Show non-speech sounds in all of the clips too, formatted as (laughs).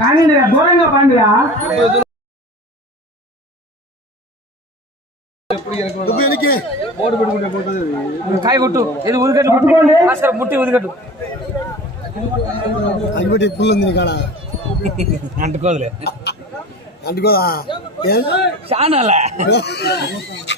కానీ దూరంగా పండుగ. కాయ కొట్టు. ఇది ఉదిగట్టు పట్టుకోండి. ముట్టి ఉదిగట్టు అగ్గిపెట్టి ఎక్కువ ఉంది కాడ. అంటుకోదులే. అంటుకోదా? ఏం? (laughs)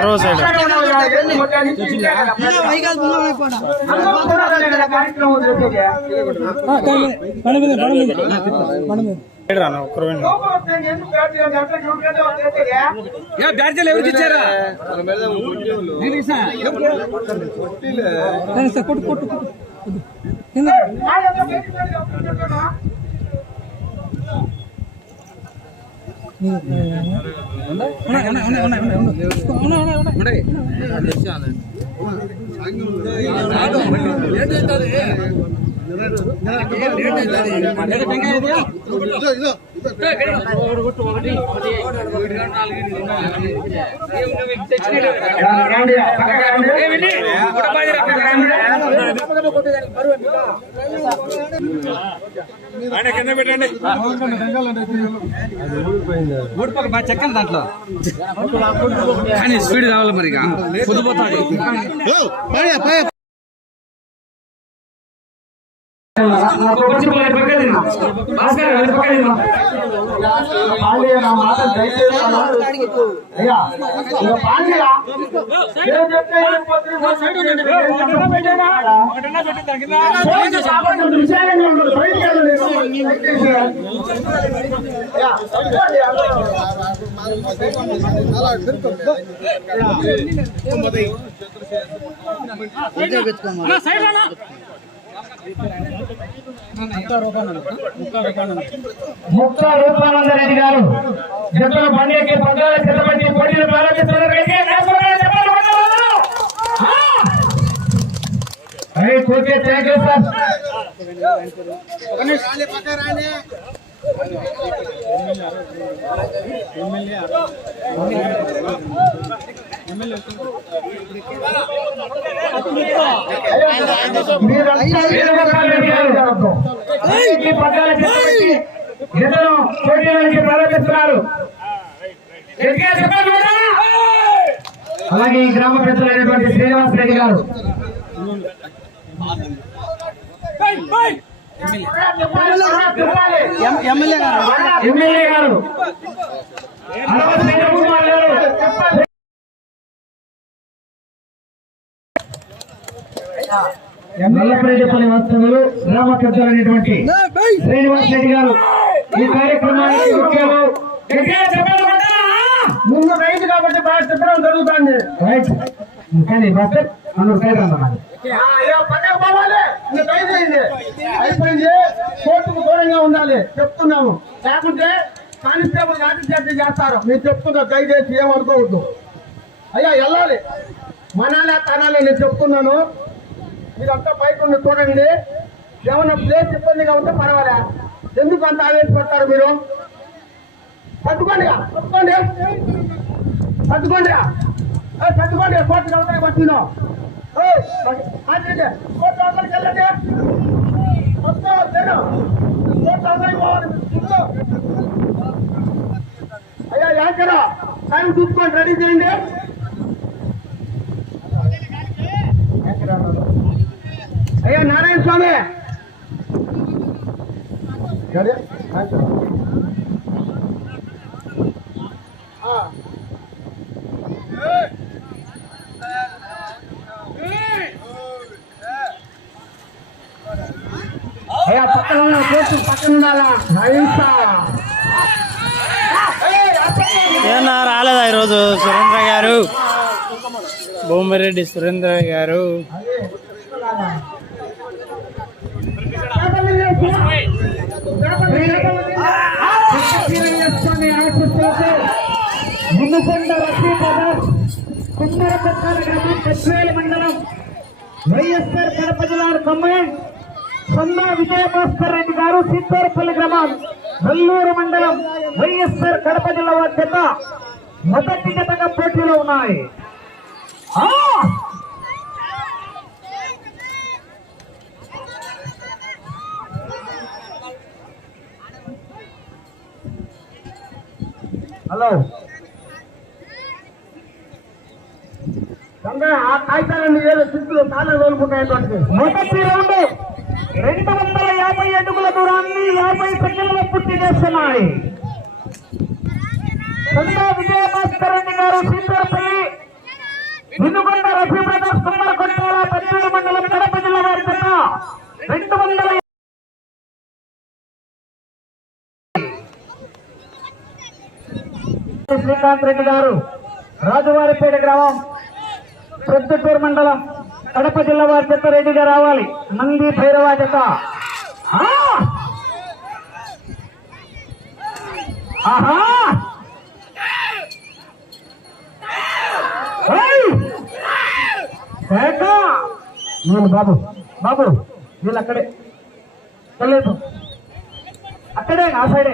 మీకు సైడ్ ఎన్ని అవ్వలేదా కార్యక్రమం జరిగేది. ఎందుకు కార్తీక గంటల చూడలేదు జరిగేది? ఏ బ్యాడ్జీలు ఎవరికి ఇచ్చారా కొట్టు కొట్టు మా యొక్క ఆయన కింద పెట్టండి రండి, బాగా చెక్కను దాంట్లో కానీ స్పీడ్ కావాలి మరి పొద్దుపోతాడు పోయి పక్కకి తిన్నా. భాస్కర్ వెళ్ళి పక్కకి తిన్నా. నా మాట దయచేసి అలా. అయ్యా, పాండ్య, ఏం చెప్తే ఏం రూపానంద రెడ్డి గారు. జతలు బండి ఎక్కి పద్నాలుగు సిద్ధపడి పోటీలు ప్రారంభిస్తున్నారు. అరే కోకే థ్యాంక్ యూ సార్ పోటీలకి ప్రారంభిస్తున్నారు? అలాగే ఈ గ్రామ పెద్దలైనటువంటి శ్రీనివాస్ రెడ్డి గారు. ఎమ్మెల్యే గారు. ఎమ్మెల్యే గారు. నల్లపరెడ్డిపల్లి వస్తువులు పెద్దలు అనేటువంటి శ్రీనివాస్ రెడ్డి గారు ఈ కార్యక్రమానికి ముఖ్యాలు గట్టిగా చెప్పండి కొట్టాలా? ముందు రైతు కాబట్టి బాగా చెప్పడం జరుగుతుంది. రైట్ కానీ బస్ రమ్మన్నారు అయిపోయింది. కోర్టుకు దూరంగా ఉండాలి. చెప్తున్నాము. లేకుంటే కానిస్టేబుల్ లాఠీ చార్జీ చేస్తారు. మీరు చెప్తున్నా దయచేసి ఏమనుకోవద్దు. అయ్యా వెళ్ళాలి. మనాలే తనాలి నేను చెప్తున్నాను. మీరంతా బయట ఉండి చూడండి ఏమన్నా ప్లేస్ ఇబ్బందిగా ఉంటే పర్వాలే. ఎందుకు అంత ఆవేశపడతారు మీరు? పట్టుకోండి పట్టుకోండి పట్టుకోండి పట్టుకోండి కోర్టు అవుతాయి వచ్చినా కోర్టు అవతలకి వెళ్ళండి. కోర్టు అవతలకి పోవాలి. అయ్యా యాంకరా టైం చూసుకోండి రెడీ చేయండి. అయ్యా నారాయణ స్వామి. అయ్యా పక్కన ఉన్న కోర్టు పక్కన ఉండాలా? అహింస ఏమన్నా రాలేదా ఈరోజు సురేంద్ర గారు? భూమిరెడ్డి సురేంద్ర గారు. ముందుకొండ లక్ష్మీప్రసాద్ కుమ్మర పట్టాల గ్రామం పశ్వేల మండలం వైఎస్ఆర్ కడప జిల్లా ఖమ్మం సొందా విజయభాస్కర్ రెడ్డి గారు సీతారపల్లి గ్రామం నెల్లూరు మండలం వైఎస్ఆర్ కడప జిల్లా వారి చేత మొదటి జతగా పోటీలో ఉన్నాయి హలో. ఆ కాగితాలన్నీ ఏదో చుట్టూ తాళం తోలుకుంటాయి మొదటి రౌండ్. రెండు వందల యాభై అడుగుల దూరాన్ని యాభై సెకండ్ల పూర్తి చేస్తున్నాయి. విజయభాస్కర్ రెడ్డి గారు సీతారపల్లి వినుకొండ రఫీ బ్రదర్స్ మండలం కడప జిల్లా వారి రెండు వందల శ్రీకాంత్ రెడ్డి గారు రాజువారిపేట గ్రామం ప్రొద్దుటూరు మండలం కడప జిల్లా వారి చెత్త రెడ్డిగా రావాలి. నంది భైరవ చెత్త ఆహా! నేను బాబు బాబు వీళ్ళు అక్కడే. తెలియదు అక్కడే ఆ సైడే.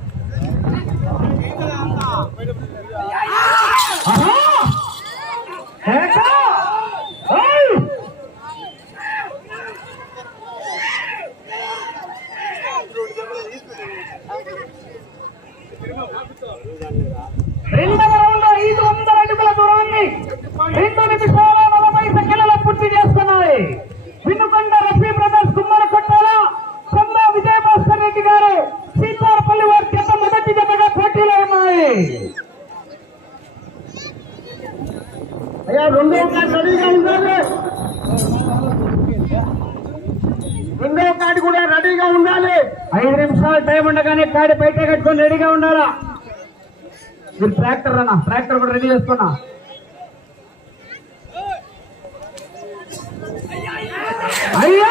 రెండవ రౌండ్ ఐదు వందల అడుగుల దూరాన్ని రెండు నిమిషం నలభై సెకండ్ల పూర్తి చేస్తున్నాయి వినుకొండ రఫీ బ్రదర్స్ కుమ్మర కొట్టాల కొమ్మ విజయభాస్కర్ రెడ్డి గారు సీతారపల్లి వారి జత మొదటి జతగా పోటీలో ఉన్నాయి అయ్యా రెండో కార్డు రెడీగా ఉండాలి రెండో కార్డు కూడా రెడీగా ఉండాలి. ఐదు నిమిషాలు టైం ఉండగానే కార్డు బయట కట్టుకొని రెడీగా ఉండాలా? మీరు ట్రాక్టర్ అన్న ట్రాక్టర్ కూడా రెడీ చేసుకున్నా. అయ్యా!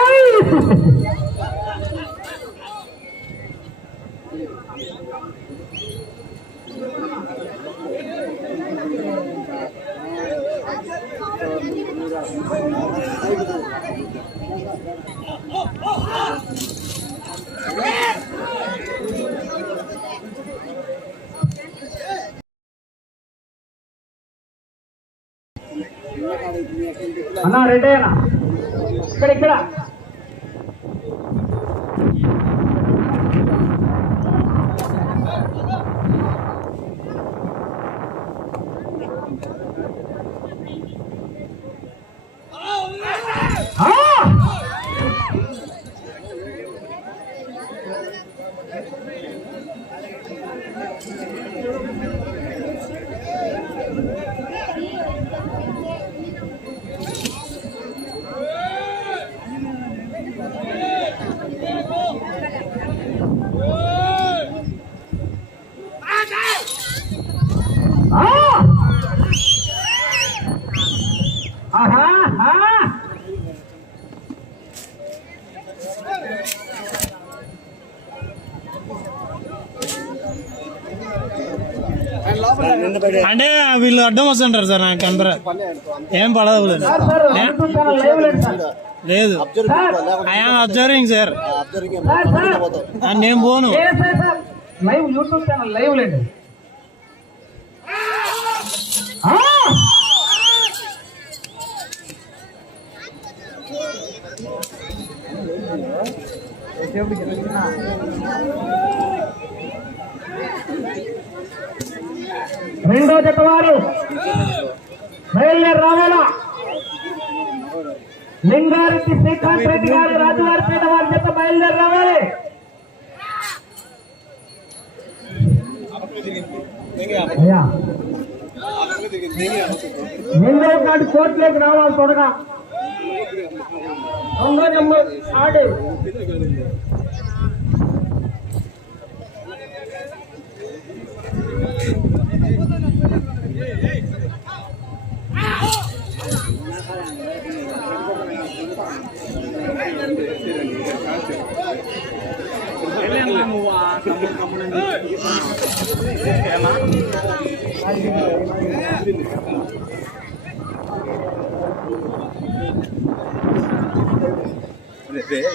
రెడ్డయ్యన ఇక్కడ ఇక్కడ అడ్డం వస్తుంటారు సార్ నాకు కెమెరా. ఏం పడదు లేదు. Sir sir I'm observing sir నేను పోను. లైవ్ యూట్యూబ్ ఛానల్ లైవ్ రెండో జత వారు బయలుదేరి రావాలా. లింగారెడ్డి శ్రీకాంత్ రెడ్డి గారు రాజువారిపేట వారి జత బయలుదేరి రావాలి. అయ్యా. రెండో నాటి కోర్టులోకి రావాలి త్వరగా. రెండో నెంబర్ ఆడు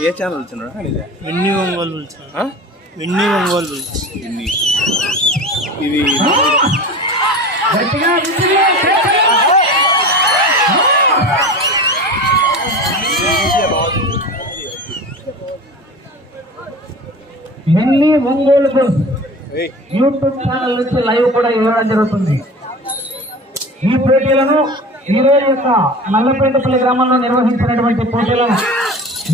ఏ ఛానల్ వచ్చినారా విన్ని ఒంగోలు విన్ని Ongole Ongole bulls YouTube channel నుంచి లైవ్ కూడా ఇవ్వడం జరుగుతుంది ఈ పోటీలను ఈ రోజు యొక్క నల్లపేటపల్లి గ్రామంలో నిర్వహించినటువంటి పోటీలను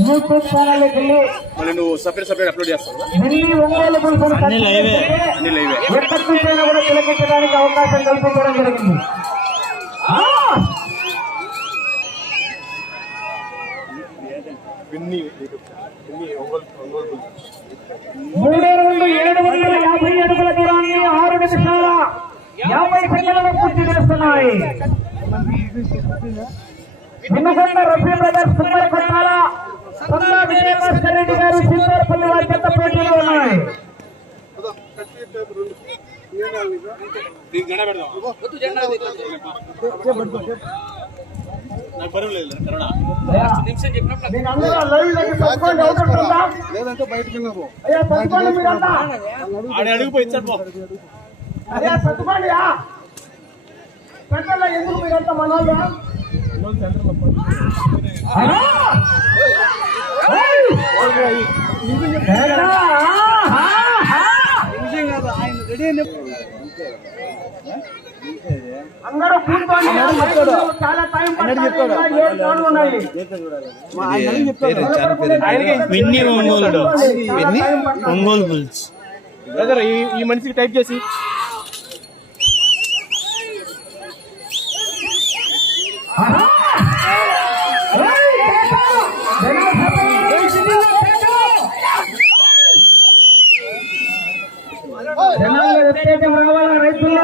యూట్యూబ్ ఛానల్కి వెళ్ళి మళ్ళీ నువ్వు సపరేట్ సపరేట్ అప్లోడ్ చేస్తావు ఎన్ని ఒంగోలు బుల్స్ అన్ని లైవే. అన్ని లైవే. ఎక్కడి నుంచైనా కూడా తిలకించడానికి అవకాశం కల్పించడం జరిగింది ఆ! మూడు రెండు ఏడు వందల యాభై అడుగుల దూరాన్ని ఆరు నిమిషాల యాభై సెకండ్లలో పూర్తి చేస్తున్నాయి వినుకొండ రఫీ బ్రదర్స్ సుందర కొట్టాల సొంత విజయభాస్కర్ రెడ్డి గారు సింగర్పల్లి వారి చెత్త పోటీలో ఉన్నాయి దీనికి జెండా పెడదాం లేదంటే బయటకు తప్పకుండా మీరంతా. ఆడ అడుగుపోయి ఇచ్చాడు పో. అందరూ కూర్చోండి చాలా టైం ఉన్నాయి? ఒంగోలు ఒంగోలు పిలిచి బ్రదర్ ఈ మనిషికి టైప్ చేసి. జనాలు రావాలా రైతుల్లో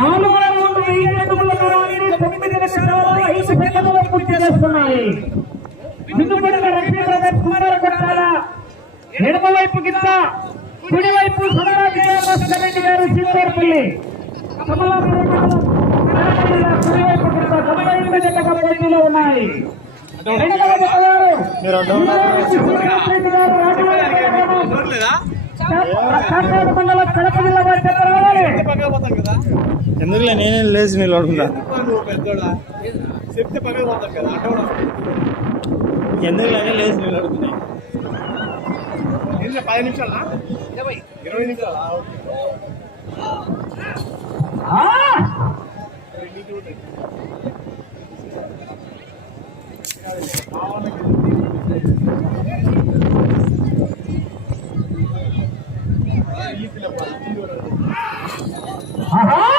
నాలుగు రౌండ్లు ఐదు అడుగుల దూరాన్ని తొమ్మిది నిమిషాలలో ఐదు పిల్లలు పూర్తి చేస్తున్నాయి. ముందుపడిన రగ్బీ బ్రదర్స్ కుమార్ కొట్టాల ఎడమ వైపు కింద కుడివైపు సమరా విజయభాస్కర్ రెడ్డి గారు చిత్తూరుపల్లి. కుడివైపు కింద ఉన్నాయి కడప జిల్లా వారి జత రావాలి ఎందుకులే నేనే లేచి నిలబడుకుంటా? ఎందుకులే లేచి నిలబడుతున్నా ఆ! ఆహా! ఆ!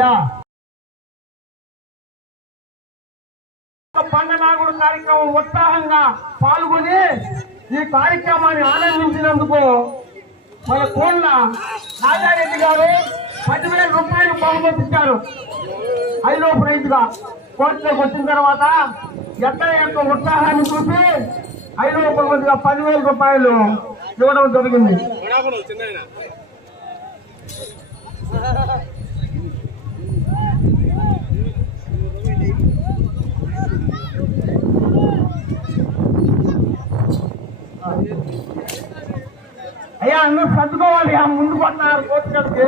అయ్యా. పండనాగుడు కార్యక్రమం ఉత్సాహంగా పాల్గొని ఈ కార్యక్రమాన్ని ఆనందించినందుకు మన కోళ్ళ నాగారెడ్డి గారు పదివేల రూపాయలు బహుమతి ఇచ్చారు. ఐదో ప్రైజ్గా కోర్టులోకి వచ్చిన తర్వాత ఎక్కడ యొక్క ఉత్సాహాన్ని చూసి ఐదో బహుమతిగా పదివేల రూపాయలు ఇవ్వడం జరిగింది. అయ్యా అందరూ సర్దుకోవాలి ఆ ముందు పడినారు కోర్టుకి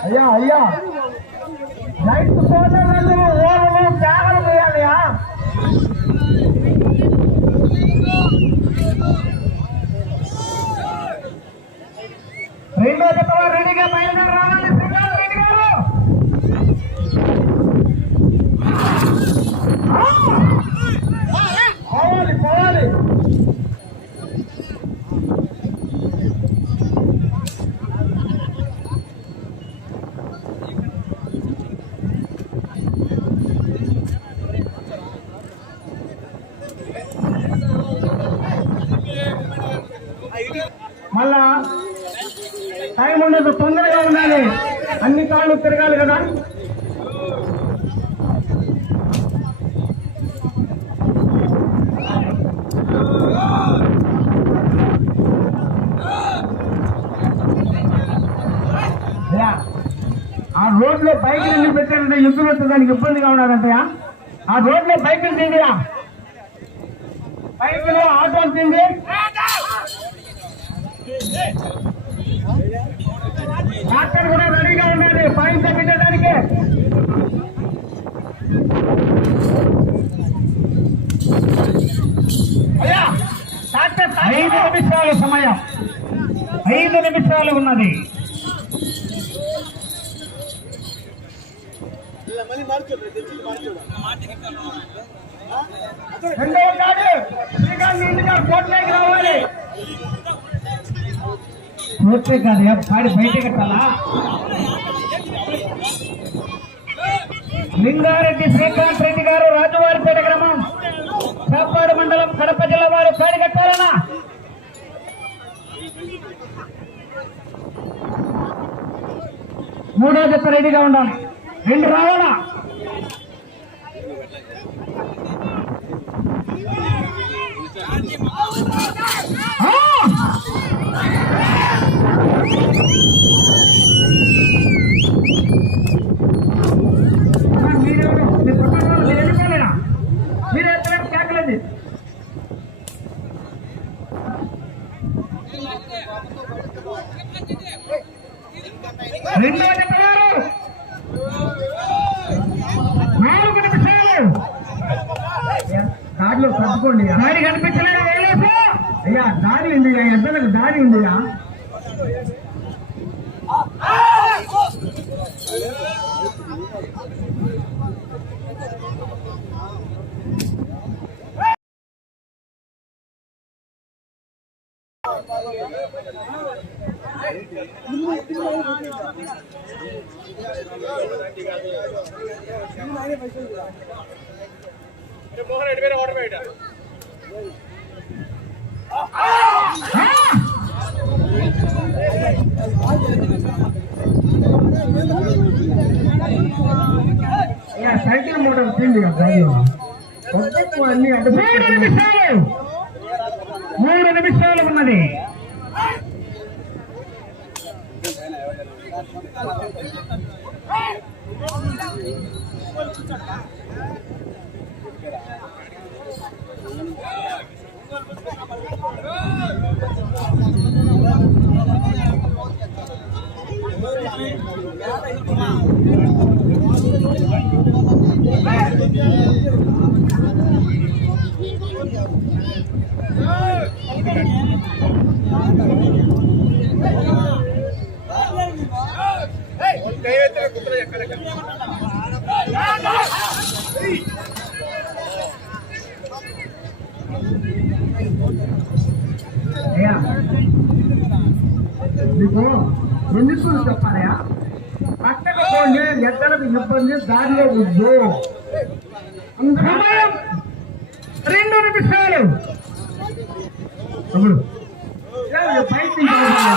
అయ్యా అయ్యా లైట్ సోదరులు ఓడలు త్యాగలు చేయాలయా రెండో జత వారు రెడీగా బయలుదేరి రావాలి శ్రీకాంత్ రెడ్డి గారు ఆ! పోవాలి పోవాలి మళ్ళా టైం ఉండదు తొందరగా ఉండాలి అన్ని కాళ్ళు తిరగాలి కదా అయ్యా, ఆ రోడ్లో బైకులు ఎందుకు పెట్టారంటే ఎదురు వచ్చేదానికి ఇబ్బందిగా ఉన్నారంటయా ఆ రోడ్లో బైకులు తిండిరా బైకులు ఆటోలు తిండి డాక్టర్ కూడా రెడీగా ఉండాలి. ఫైన్ తగ్గించడానికి ఐదు నిమిషాలు సమయం. ఐదు నిమిషాలు ఉన్నది. రెండవ శ్రీకాంత్ గారు కోట్లోకి రావాలి. కోట్లే కాదు ఏ బయట కట్టాలా? లింగారెడ్డి శ్రీకాంత్ రెడ్డి గారు రాజువారిపేట గ్రామం కాపాడు మండలం కడప జిల్లా వారు కాడి కట్టాలనా మూడో జత రెడీగా ఉండాలి. రెండు రావాలా? ఆ! రెండో చెప్పారు నాలుగు నిమిషాలు దారిలో తప్పుకోండి దారి కనిపించలేదు అయ్యా దారి ఉంది ఎద్దలకు దారి ఉందియా అయ్యా సైకిల్ మోటార్ వచ్చింది కదా ఒక్కొక్క అన్ని అడ్డు మూడు నిమిషాలు. మూడు నిమిషాలు ఉన్నది. అయ్యా మీకు ఎన్నికలు చెప్పాలయా పక్కకు పోండి ఎద్దలకు ఇబ్బంది దారిలో వద్దు. సమయం. రెండు నిమిషాలు. తమ్ముడు. ఏ, బయట నుంచి రావాలా?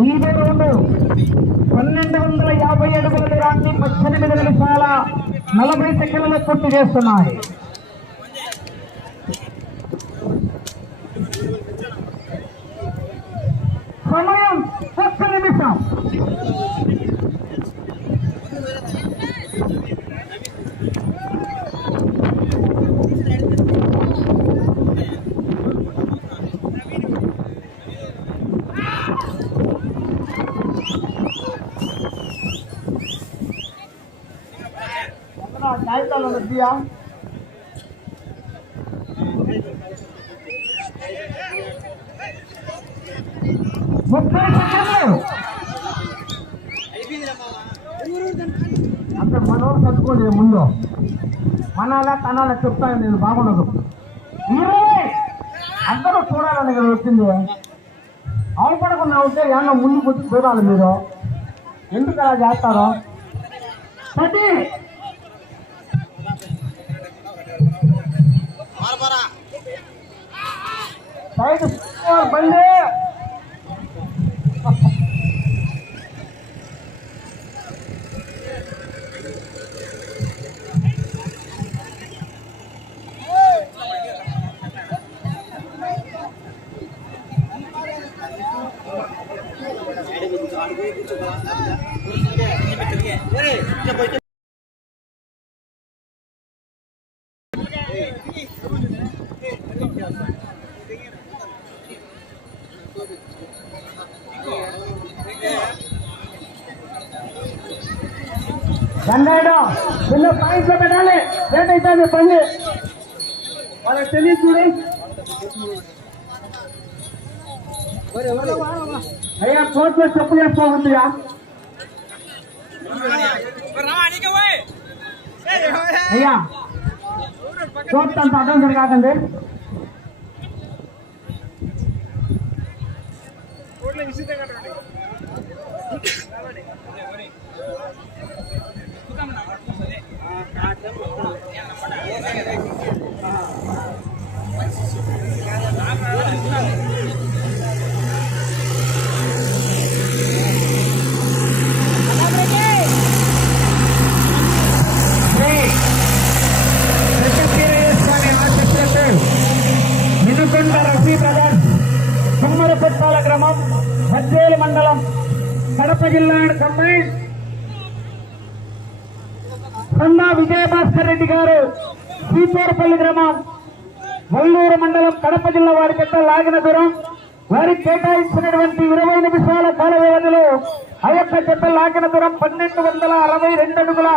ఐదో రౌండ్ పన్నెండు వందల యాభై అడుగుల దూరాన్ని పద్దెనిమిది నిమిషాల నలభై సెకండ్లు పూర్తి చేస్తున్నాయి సమయం ఒక్క నిమిషం కాగితాలు ఉండద్దియా ముప్పై సెకండ్లు అంత మనోళ్ళు తట్టుకోండి ముందు మనలా తనాలా చెప్తాను నేను బాగుండదు అందరూ చూడాలని కదా వచ్చింది అవపడకుండా ఉంటే ఏమన్నా ముందు వచ్చి చూడాలి మీరు ఎందుకు అలా చేస్తారో పది సైడ్ கண்டாடம் இல்லை பாயிண்ட்ல போயிட்டாலே வேட்டை தானே பையன் வர தெளிச்சுடு வர வர வா అయ్యా చోట్ల తప్పు చేస్తా చేసుకోకుందియా అయ్యా చోట్ల అంత అడ్డం కాకండి శ్రీ దశపీరయ్య స్వామి ఆశీస్సులతో మినుకొండ రఫీ బ్రదర్స్ కుమ్మరపెట్టాల గ్రామం మధ్యేలు మండలం కడప జిల్లా కంబైన్ సన్నా విజయభాస్కర్ రెడ్డి గారు శ్రీపోరపల్లి గ్రామం వల్లూరు మండలం కడప లాగిన దూరం వారికి కేటాయించినటువంటి ఇరవై నిమిషాల కాల వ్యవధిలో ఆ యొక్క చెత్త లాగిన దూరం పన్నెండు వందల అరవై రెండు అడుగుల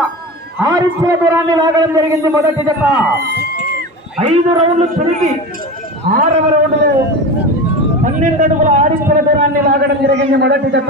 ఆరిచ్చిన దూరాన్ని లాగడం జరిగింది మొదటి జత. ఐదు రౌండ్లు తిరిగి ఆరవ రౌండ్లు పన్నెండు అడుగుల ఆరిచ్చిన దూరాన్ని లాగడం జరిగింది మొదటి జత.